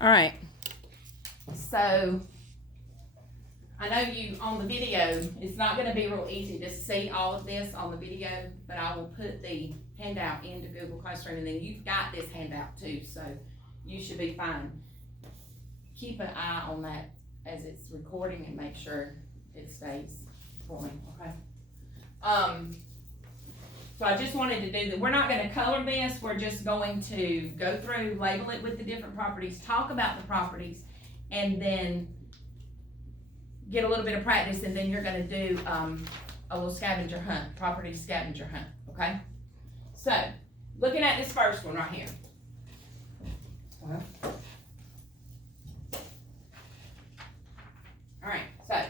All right. So I know you on the video, it's not going to be real easy to see all of this on the video, but I will put the handout into Google Classroom, and then you've got this handout too, so you should be fine. Keep an eye on that as it's recording and make sure it stays for me, okay? So I just wanted to do that. We're not going to color this. We're just going to go through, label it with the different properties, talk about the properties, and then get a little bit of practice, and then you're going to do a little scavenger hunt, property scavenger hunt, okay? So, looking at this first one right here. All right, so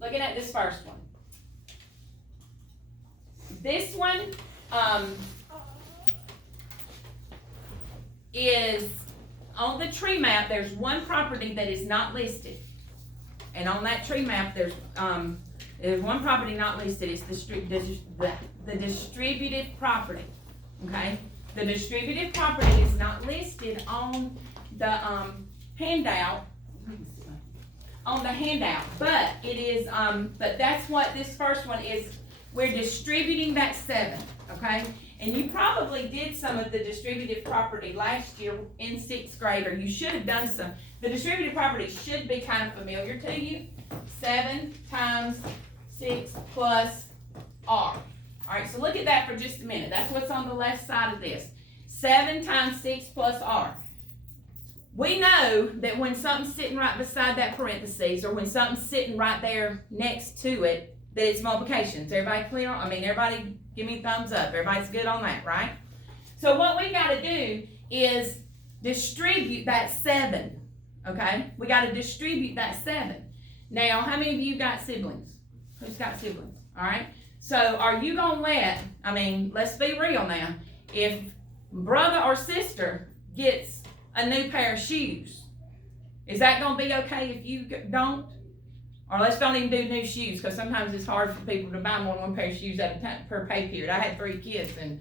looking at this first one. This one is on the tree map. There's one property that is not listed, and on that tree map there's one property not listed. It's the distributive property. Okay, the distributive property is not listed on the handout. On the handout, but it is. But that's what this first one is. We're distributing that 7, okay? And you probably did some of the distributive property last year in 6th grade, or you should have done some. The distributive property should be kind of familiar to you. 7 times 6 plus R. All right, so look at that for just a minute. That's what's on the left side of this. 7 times 6 plus R. We know that when something's sitting right beside that parentheses, or when something's sitting right there next to it, that it's multiplication. Is everybody clear on? Everybody give me a thumbs up. Everybody's good on that, right? So what we got to do is distribute that 7, okay? We got to distribute that 7. Now, how many of you got siblings? Who's got siblings? All right? So are you going to let's be real now. If brother or sister gets a new pair of shoes, is that going to be okay if you don't? Or let's don't even do new shoes, because sometimes it's hard for people to buy more than one pair of shoes at a time per pay period. I had 3 kids, and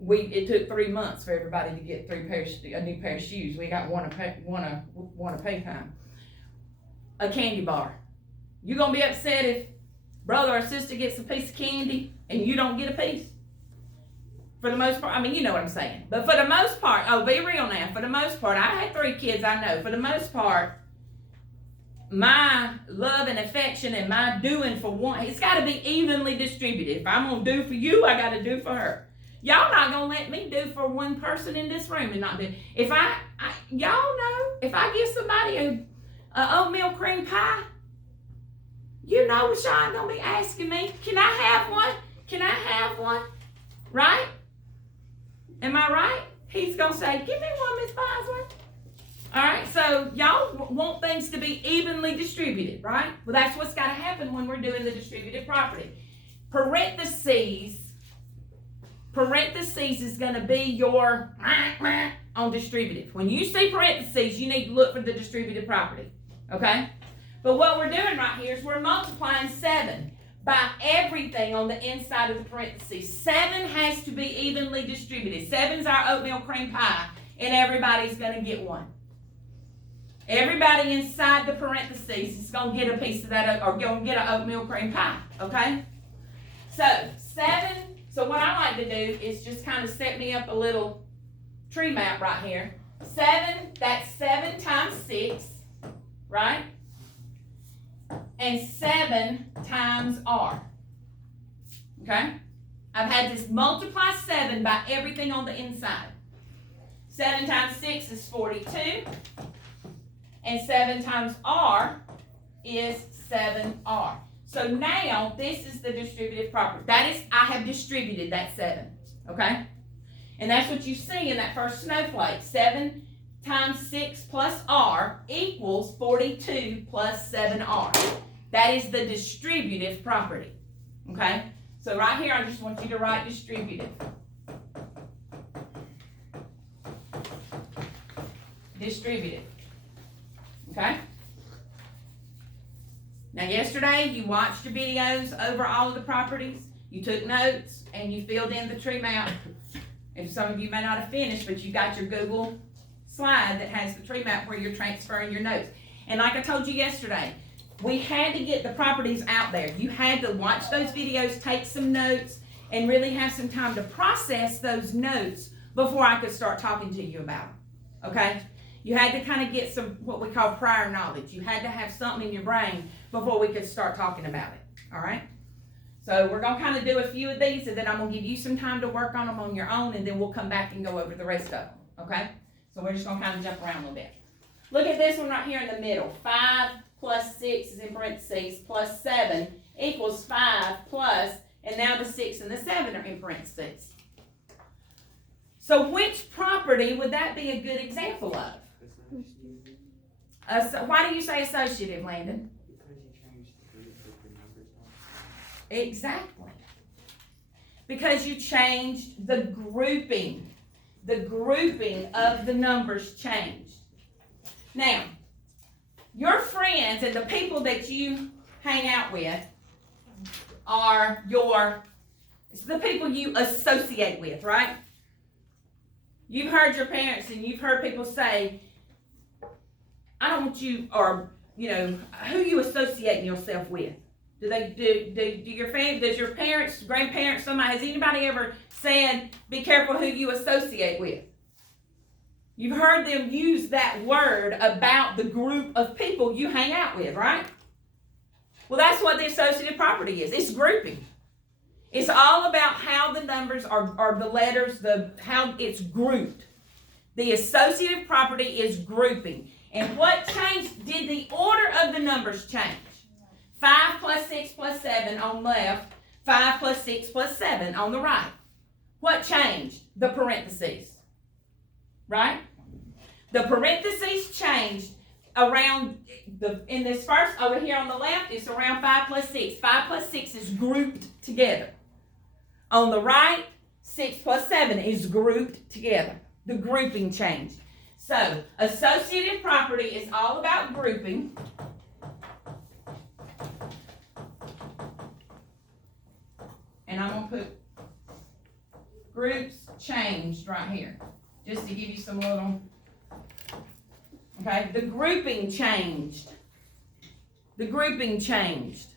it took 3 months for everybody to get a new pair of shoes. We got one a pay time. A candy bar. You gonna be upset if brother or sister gets a piece of candy and you don't get a piece? For the most part, you know what I'm saying. But for the most part, be real now. For the most part, I had 3 kids, I know. For the most part, my love and affection and my doing for one, it's got to be evenly distributed. If I'm going to do for you, I got to do for her. Y'all not going to let me do for one person in this room and not do. If y'all know, if I give somebody a oatmeal cream pie, you know Rashawn going to be asking me, can I have one? Can I have one? Right? Am I right? He's going to say, give me one, Miss Bosworth. All right, so y'all want things to be evenly distributed, right? Well, that's what's got to happen when we're doing the distributive property. Parentheses is going to be your on distributive. When you see parentheses, you need to look for the distributive property, okay? But what we're doing right here is we're multiplying 7 by everything on the inside of the parentheses. 7 has to be evenly distributed. 7's our oatmeal cream pie, and everybody's going to get one. Everybody inside the parentheses is going to get a piece of that, or going to get an oatmeal cream pie, okay? So, 7, so what I like to do is just kind of set me up a little tree map right here. 7, that's 7 times 6, right? And 7 times R, okay? I've had this multiply 7 by everything on the inside. 7 times 6 is 42. And 7 times R is 7R. So now this is the distributive property. That is, I have distributed that 7. Okay? And that's what you see in that first snowflake. 7 times 6 plus R equals 42 plus 7R. That is the distributive property. Okay? So right here, I just want you to write distributive. Distributive. Okay? Now yesterday you watched your videos over all of the properties, you took notes, and you filled in the tree map. And some of you may not have finished, but you got your Google slide that has the tree map where you're transferring your notes. And like I told you yesterday, we had to get the properties out there. You had to watch those videos, take some notes, and really have some time to process those notes before I could start talking to you about them, okay? You had to kind of get some, what we call prior knowledge. You had to have something in your brain before we could start talking about it, all right? So we're going to kind of do a few of these, and then I'm going to give you some time to work on them on your own, and then we'll come back and go over the rest of them, okay? So we're just going to kind of jump around a little bit. Look at this one right here in the middle. 5 plus 6 is in parentheses, plus 7 equals 5 plus, and now the 6 and the 7 are in parentheses. So which property would that be a good example of? Why do you say associative, Landon? Because you changed the group of the numbers. Exactly. Because you changed the grouping. The grouping of the numbers changed. Now, your friends and the people that you hang out with are it's the people you associate with, right? You've heard your parents and you've heard people say, I don't want you, or, you know, who you associating yourself with. Do your family, does your parents, grandparents, somebody, has anybody ever said, be careful who you associate with? You've heard them use that word about the group of people you hang out with, right? Well, that's what the associative property is. It's grouping. It's all about how the numbers are the letters, how it's grouped. The associative property is grouping. And what changed? Did the order of the numbers change? 5 plus 6 plus 7 on the left, 5 plus 6 plus 7 on the right. What changed? The parentheses. Right? The parentheses changed around, in this first, over here on the left, it's around 5 plus 6. 5 plus 6 is grouped together. On the right, 6 plus 7 is grouped together. The grouping changed. So, associative property is all about grouping. And I'm going to put groups changed right here, just to give you some little, okay, the grouping changed. The grouping changed.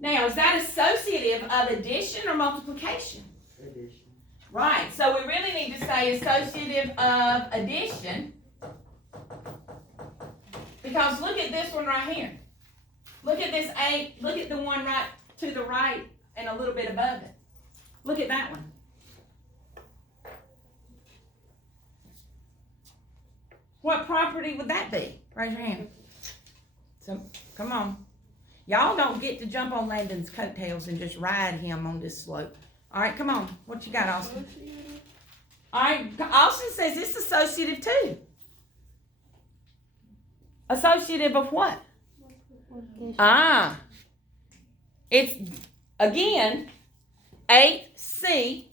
Now, is that associative of addition or multiplication? Addition. Right, so we really need to say associative of addition, because look at this one right here. Look at this 8, look at the one right to the right and a little bit above it. Look at that one. What property would that be? Raise your hand. So, come on. Y'all don't get to jump on Landon's coattails and just ride him on this slope. All right, come on. What you got, Austin? All right, Austin says it's associative too. Associative of what? It's, again, 8C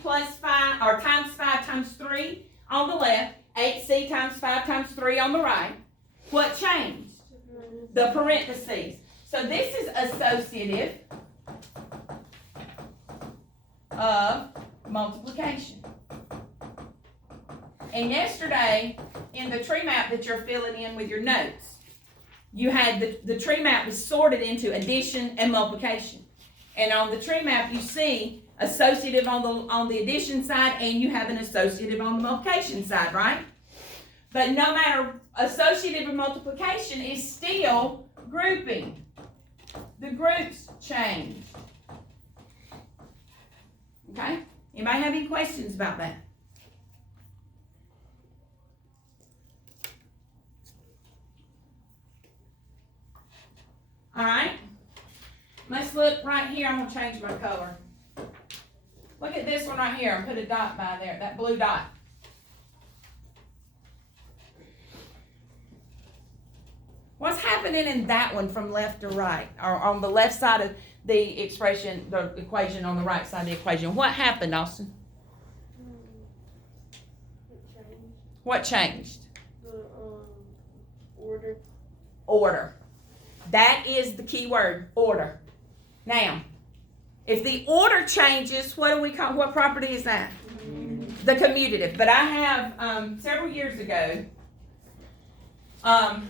plus 5, or times 5 times 3 on the left, 8C times 5 times 3 on the right. What changed? The parentheses. So this is associative of multiplication. And yesterday, in the tree map that you're filling in with your notes, you had the tree map was sorted into addition and multiplication. And on the tree map, you see associative on the addition side, and you have an associative on the multiplication side, right? But no matter, associative or multiplication is still grouping. The groups change. Okay? Anybody have any questions about that? All right? Let's look right here. I'm going to change my color. Look at this one right here and put a dot by there, that blue dot. What's happening in that one from left to right, or on the left side of the expression, the equation on the right side of the equation? What happened, Austin? What changed? The order. Order. That is the key word, order. Now, If the order changes, what do we call, what property is that? The commutative. But I have, several years ago, I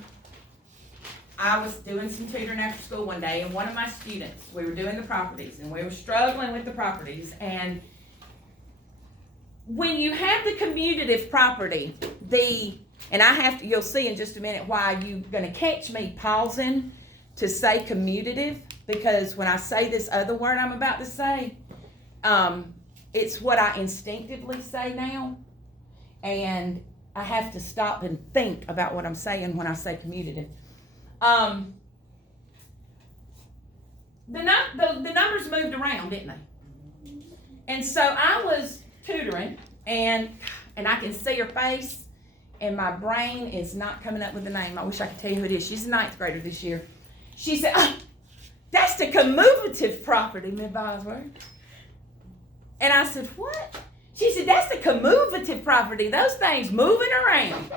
was doing some tutoring after school one day, and one of my students, we were doing the properties, and we were struggling with the properties, and when you have the commutative property, and I have to, you'll see in just a minute why you're gonna catch me pausing to say commutative, because when I say this other word I'm about to say, it's what I instinctively say now, and I have to stop and think about what I'm saying when I say commutative. The numbers moved around, didn't they? And so I was tutoring, and I can see her face, and my brain is not coming up with the name. I wish I could tell you who it is. She's a 9th grader this year. She said, "Oh, that's the commutative property, Ms. Bosworth." And I said, "What?" She said, "That's the commutative property. Those things moving around."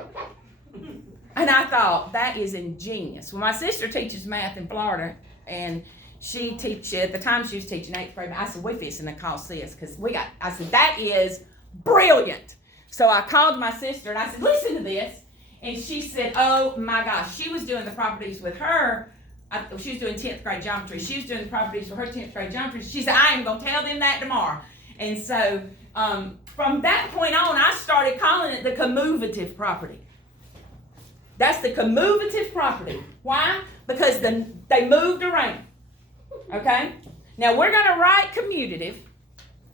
And I thought, that is ingenious. Well, my sister teaches math in Florida, and she at the time she was teaching 8th grade. I said, "We're fixing to call sis," because I said, "That is brilliant." So I called my sister, and I said, "Listen to this." And she said, "Oh my gosh," she was doing the properties with her. She was doing 10th grade geometry. She was doing the properties for her 10th grade geometry. She said, "I am going to tell them that tomorrow." And so from that point on, I started calling it the commutative property. That's the commutative property. Why? Because they moved around. Okay? Now we're going to write commutative,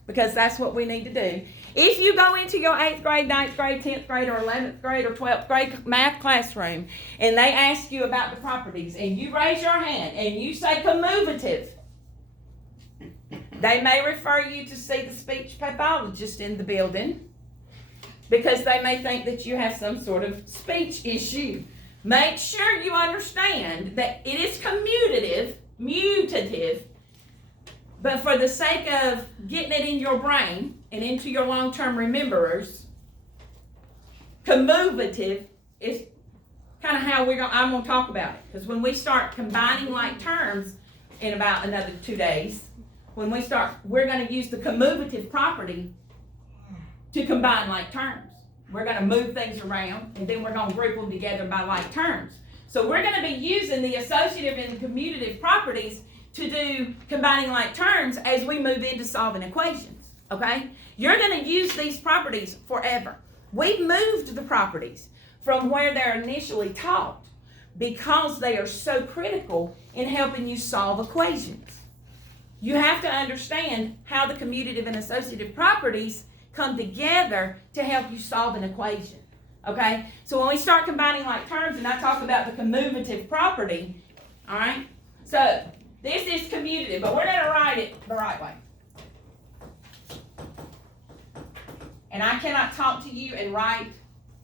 because that's what we need to do. If you go into your 8th grade, 9th grade, 10th grade, or 11th grade, or 12th grade math classroom, and they ask you about the properties, and you raise your hand, and you say commutative, they may refer you to see the speech pathologist in the building, because they may think that you have some sort of speech issue. Make sure you understand that it is mutative, but for the sake of getting it in your brain and into your long-term rememberers, commutative is kind of how I'm going to talk about it. Because when we start combining like terms in about another 2 days, we're going to use the commutative property to combine like terms. We're going to move things around, and then we're going to group them together by like terms. So we're going to be using the associative and commutative properties to do combining like terms as we move into solving equations, okay? You're going to use these properties forever. We've moved the properties from where they're initially taught because they are so critical in helping you solve equations. You have to understand how the commutative and associative properties come together to help you solve an equation, okay? So when we start combining like terms, and I talk about the commutative property, all right? So this is commutative, but we're going to write it the right way. And I cannot talk to you and write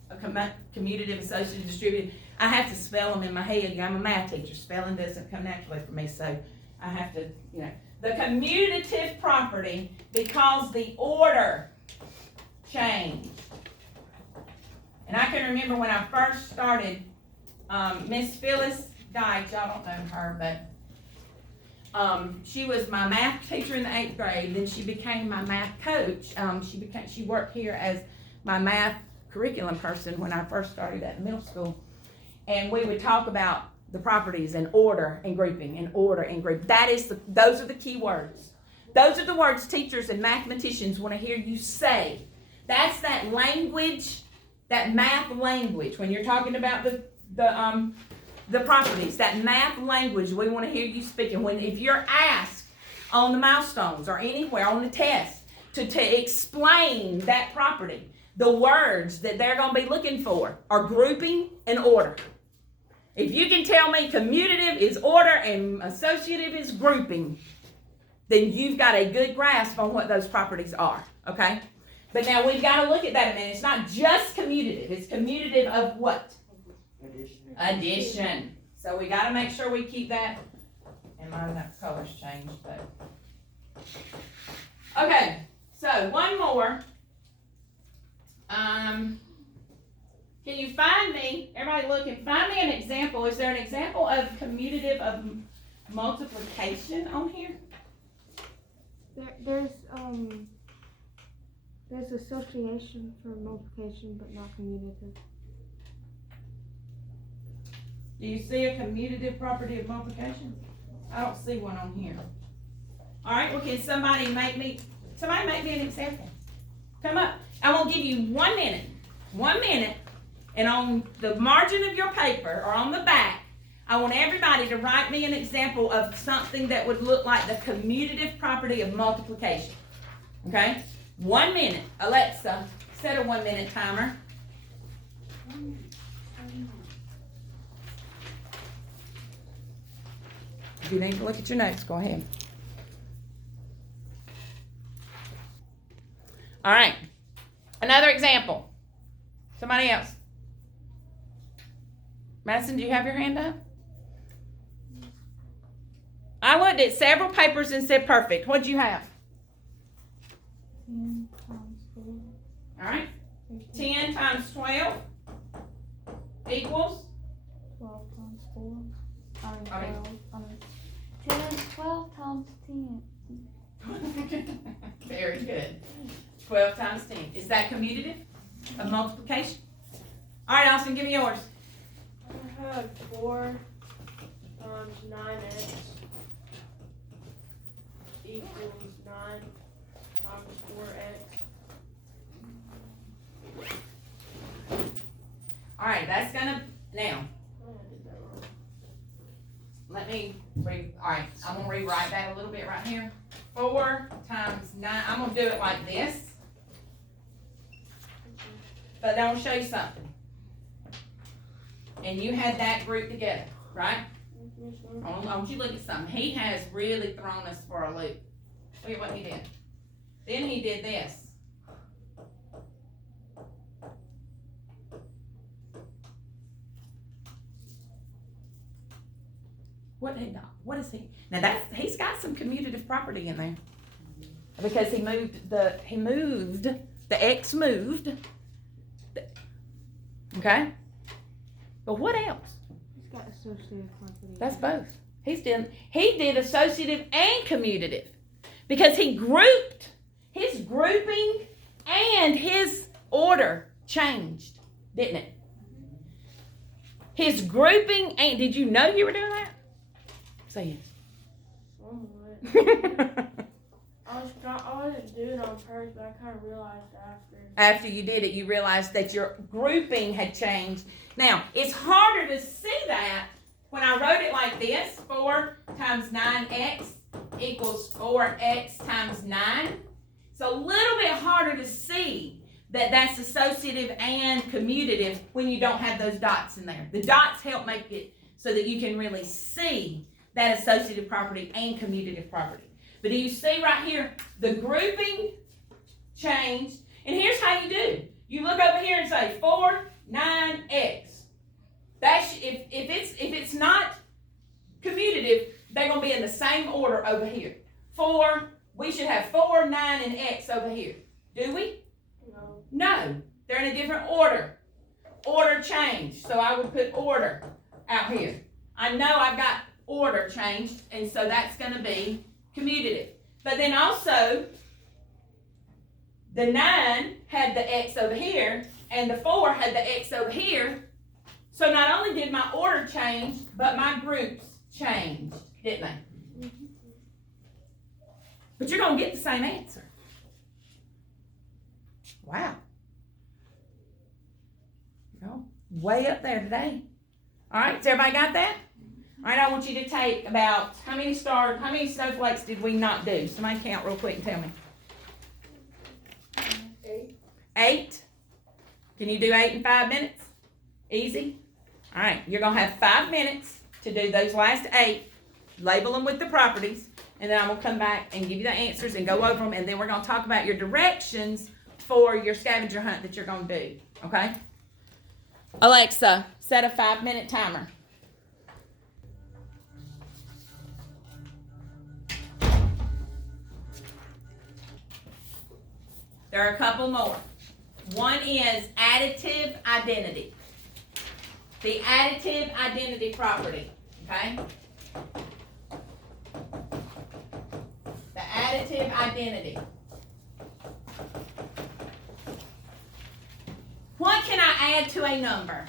a commutative, associative, distributed. I have to spell them in my head. I'm a math teacher. Spelling doesn't come naturally for me, so I have to, The commutative property, because the order changed. And I can remember when I first started, Miss Phyllis Dyke, y'all don't know her, but she was my math teacher in the 8th grade. Then she became my math coach. She worked here as my math curriculum person when I first started at middle school. And we would talk about the properties and order and grouping and order and group. Those are the key words. Those are the words teachers and mathematicians want to hear you say. That's that language, that math language. When you're talking about the properties, that math language we want to hear you speaking. If you're asked on the milestones or anywhere on the test to explain that property, the words that they're going to be looking for are grouping and order. If you can tell me commutative is order and associative is grouping, then you've got a good grasp on what those properties are, okay? But now we've got to look at that a minute. It's not just commutative. It's commutative of what? Addition. So we got to make sure we keep that. And my colors changed, but. Okay, so one more. Can you find me, everybody looking, find me an example. Is there an example of commutative of multiplication on here? There's association for multiplication, but not commutative. Do you see a commutative property of multiplication? I don't see one on here. All right, well, can somebody make me an example? Come up. I will give you 1 minute, and on the margin of your paper or on the back, I want everybody to write me an example of something that would look like the commutative property of multiplication. Okay? 1 minute. Alexa, set a 1 minute timer. If you need to look at your notes, go ahead. All right. Another example. Somebody else. Madison, do you have your hand up? I looked at several papers and said perfect. What did you have? 10 times 4. All right. 10 times 12 equals? 12 times 4. Okay. 12 times 10. Very good. 12 times 10. Is that commutative of multiplication? All right, Austin, give me yours. I have 4 times 9x equals 9 times 4x. All right, that's gonna, now, Oh, I did that wrong. let me, all right, I'm gonna rewrite that a little bit right here. 4 times 9, I'm gonna do it like this. But I want to show you something. And you had that group together, right? I want you to look at something. He has really thrown us for a loop. Look at what he did. Then he did this. What is he? Now he's got some commutative property in there. Because the X moved. Okay? But what else? He's got associative property. That's both. He did associative and commutative. Because he grouped, his grouping and his order changed, didn't it? His grouping and, did you know you were doing that? Say Somewhat. yes. I wasn't doing it on purpose, but I kind of realized after. After you did it, you realized that your grouping had changed. Now, it's harder to see that when I wrote it like this. 4 times 9x equals 4x times 9. It's a little bit harder to see that that's associative and commutative when you don't have those dots in there. The dots help make it so that you can really see that associative property and commutative property. But do you see right here, the grouping changed. And here's how you do. You look over here and say 4, 9x. That's if it's not commutative, they're gonna be in the same order over here. 4, we should have 4, 9, and x over here. Do we? No. No. They're in a different order. Order changed. So I would put order out here. I know I've got order changed, and so that's gonna be commutative. But then also, the 9 had the x over here, and the 4 had the x over here. So not only did my order change, but my groups changed, didn't they? Mm-hmm. But you're going to get the same answer. Wow. You know, way up there today. All right, has everybody got that? All right, I want you to take about, how many snowflakes did we not do? Somebody count real quick and tell me. 8. 8. Can you do 8 in 5 minutes? Easy. All right, you're going to have 5 minutes to do those last 8. Label them with the properties. And then I'm going to come back and give you the answers and go over them. And then we're going to talk about your directions for your scavenger hunt that you're going to do. Okay? Alexa, set a 5-minute timer. There are a couple more. One is additive identity. The additive identity property, okay? The additive additive identity. What can I add to a number?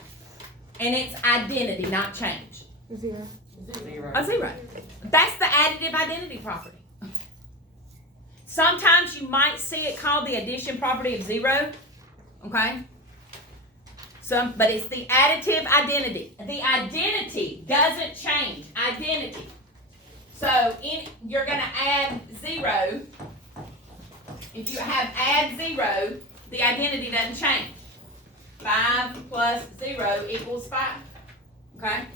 And it's identity, not change. 0. A 0. That's the additive identity property. Sometimes you might see it called the addition property of 0. Okay? But it's the additive identity. The identity doesn't change. Identity. So you're going to add 0. If you have add 0, the identity doesn't change. 5 plus 0 equals 5. Okay?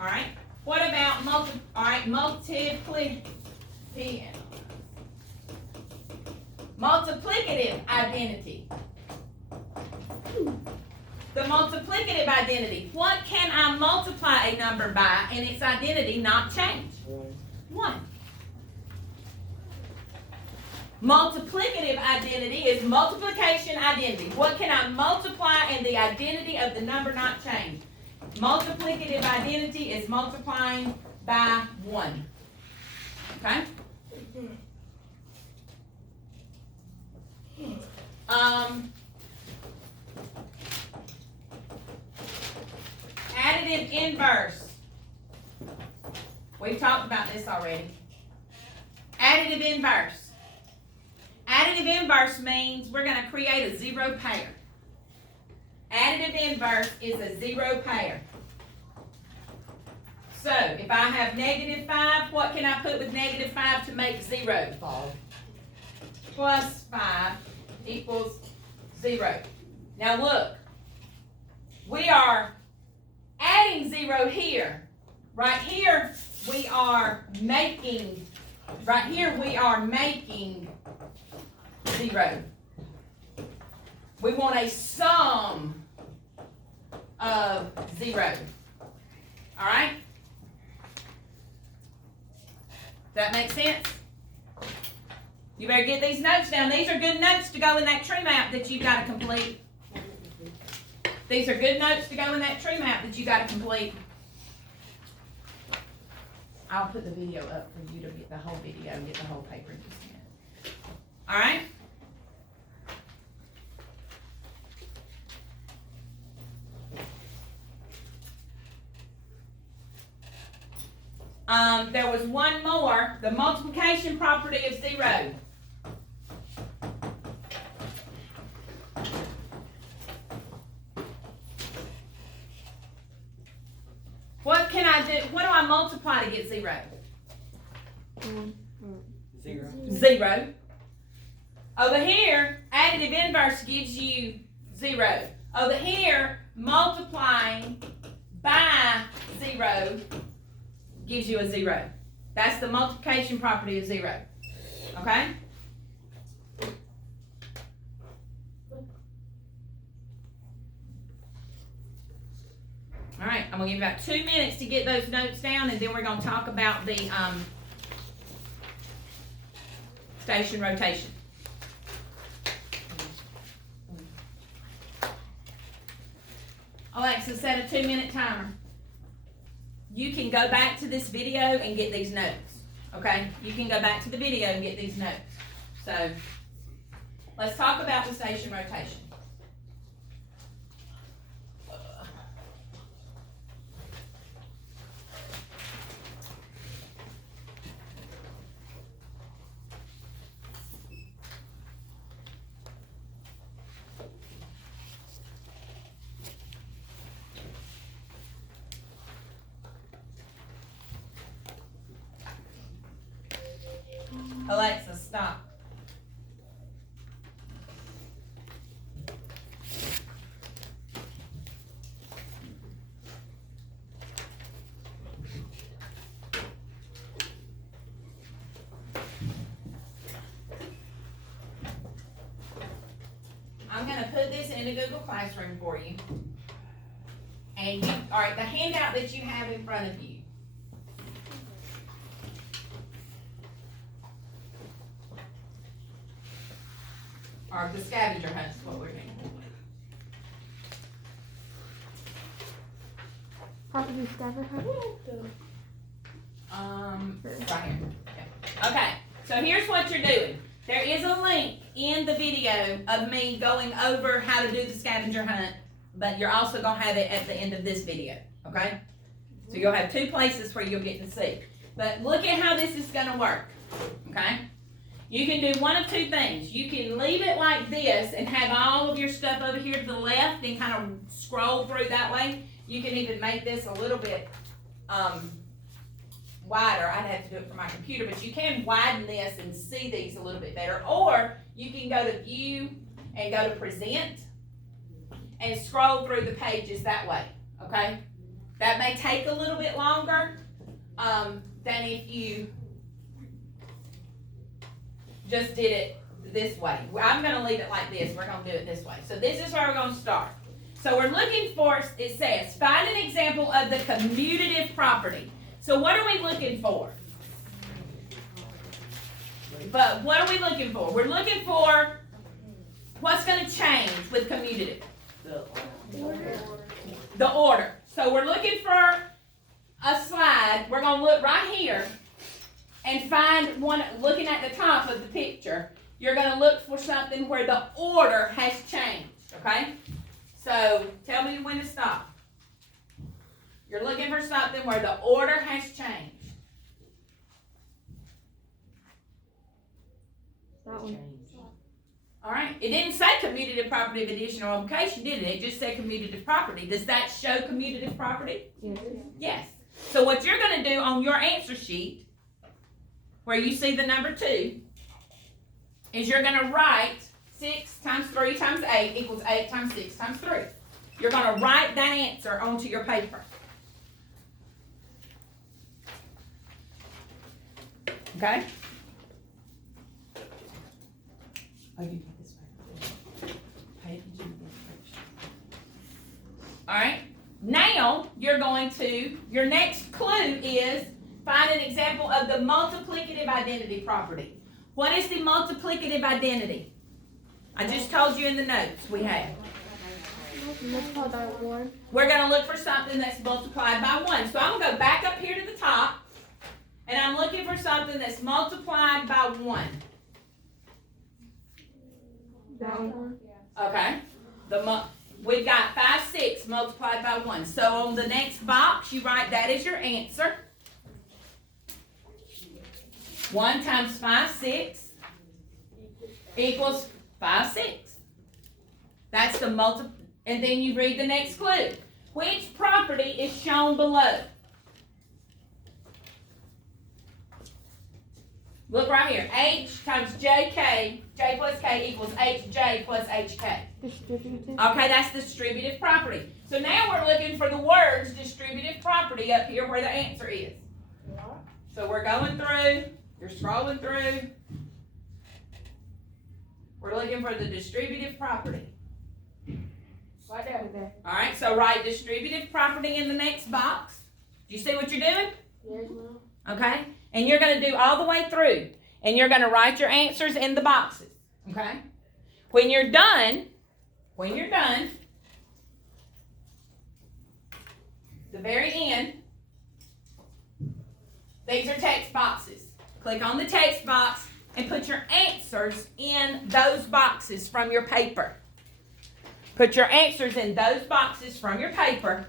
Alright? What about multiplicative identity? The multiplicative identity. What can I multiply a number by and its identity not change? 1. Multiplicative identity is multiplication identity. What can I multiply and the identity of the number not change? Multiplicative identity is multiplying by 1. Okay? Additive inverse. We've talked about this already. Additive inverse. Additive inverse means we're going to create a 0 pair. Additive inverse is a 0 pair. So, if I have -5, what can I put with -5 to make 0? 5. Plus 5 equals 0. Now look, we are adding 0 here. Right here we are making 0. We want a sum of 0. Alright? Does that make sense? You better get these notes down. These are good notes to go in that tree map that you've got to complete. These are good notes to go in that tree map that you got to complete. I'll put the video up for you to get the whole video and get the whole paper in just a minute. Alright? There was one more, the multiplication property of 0. What can I do? What do I multiply to get 0? 0. 0. Over here, additive inverse gives you 0. Over here, multiplying by 0 gives you a 0. That's the multiplication property of 0. Okay? All right, I'm going to give you about 2 minutes to get those notes down, and then we're going to talk about the station rotation. Alexa, set a 2-minute timer. You can go back to this video and get these notes. Okay? You can go back to the video and get these notes. So, let's talk about the station rotation. Alexa, stop. I'm going to put this in a Google Classroom for you. And all right, the handout that you have in front of you. Or the scavenger hunt is what we're doing. Property scavenger hunt? Right here. Yeah. Okay, so here's what you're doing. There is a link in the video of me going over how to do the scavenger hunt, but you're also gonna have it at the end of this video, okay? So you'll have two places where you'll get to see. But look at how this is gonna work, okay? You can do one of two things. You can leave it like this and have all of your stuff over here to the left and kind of scroll through that way. You can even make this a little bit wider. I'd have to do it for my computer, but you can widen this and see these a little bit better. Or you can go to view and go to present and scroll through the pages that way, okay? That may take a little bit longer than if you just did it this way. I'm gonna leave it like this. We're gonna do it this way. So this is where we're gonna start. So we're looking for, it says, find an example of the commutative property. So what are we looking for? But what are we looking for? We're looking for what's going to change with commutative. The order. So we're looking for a slide. We're going to look right here and find one, looking at the top of the picture, you're going to look for something where the order has changed, okay? So tell me when to stop. You're looking for something where the order has changed. That one. All right. It didn't say commutative property of addition or multiplication, did it? It just said commutative property. Does that show commutative property? Yes. Yes. So what you're going to do on your answer sheet, where you see the number 2, is you're going to write 6 times 3 times 8 equals 8 times 6 times 3. You're going to write that answer onto your paper. Okay? Oh, you did this way. Pay attention to the instructions. All right. Now you're going to, your next clue is find an example of the multiplicative identity property. What is the multiplicative identity? I just told you in the notes we have. Multiply by 1. We're going to look for something that's multiplied by 1. So I'm going to go back up here to the top, and I'm looking for something that's multiplied by 1. That one. Okay? We've got 5, 6 multiplied by 1. So on the next box, you write that as your answer. 1 times 5, 6 equals 5, 6. That's the and then you read the next clue. Which property is shown below? Look right here. H times JK, J plus K equals HJ plus HK. Distributive. Okay, that's the distributive property. So now we're looking for the words distributive property up here where the answer is. So we're going through, you're scrolling through. We're looking for the distributive property. Right there. All right, so write distributive property in the next box. Do you see what you're doing? Yes, ma'am. Okay? And you're going to do all the way through. And you're going to write your answers in the boxes. Okay? When you're done, the very end, these are text boxes. Click on the text box and put your answers in those boxes from your paper. Put your answers in those boxes from your paper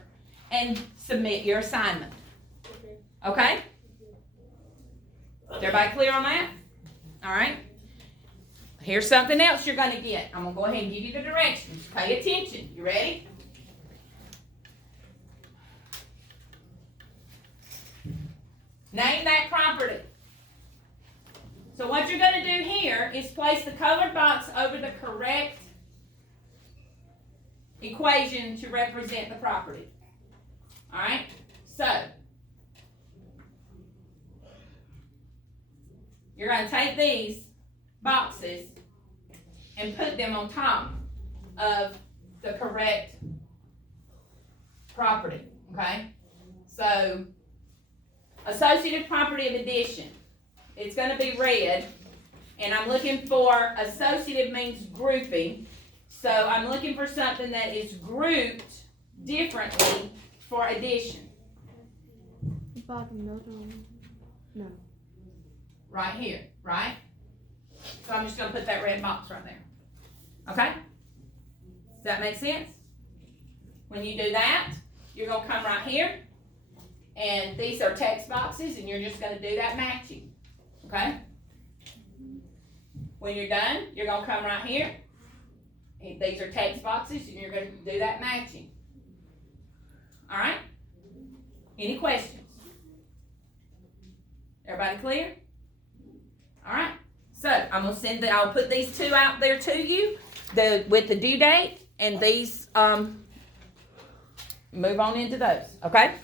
and submit your assignment. Okay? Is everybody clear on that? All right. Here's something else you're going to get. I'm going to go ahead and give you the directions. Pay attention. You ready? Name that property. So what you're going to do here is place the colored box over the correct equation to represent the property. All right? So, you're going to take these boxes and put them on top of the correct property, okay? So, associative property of addition. It's going to be red, and I'm looking for, associative means grouping, so I'm looking for something that is grouped differently for addition. Bottom note on. No. Right here, right? So I'm just gonna put that red box right there. Okay? Does that make sense? When you do that, you're gonna come right here, and these are text boxes, and you're just gonna do that matching. Okay? When you're done, you're gonna come right here. And these are text boxes, and you're gonna do that matching. All right? Any questions? Everybody clear? All right. So I'm gonna I'll put these two out there to you, with the due date, and these move on into those. Okay?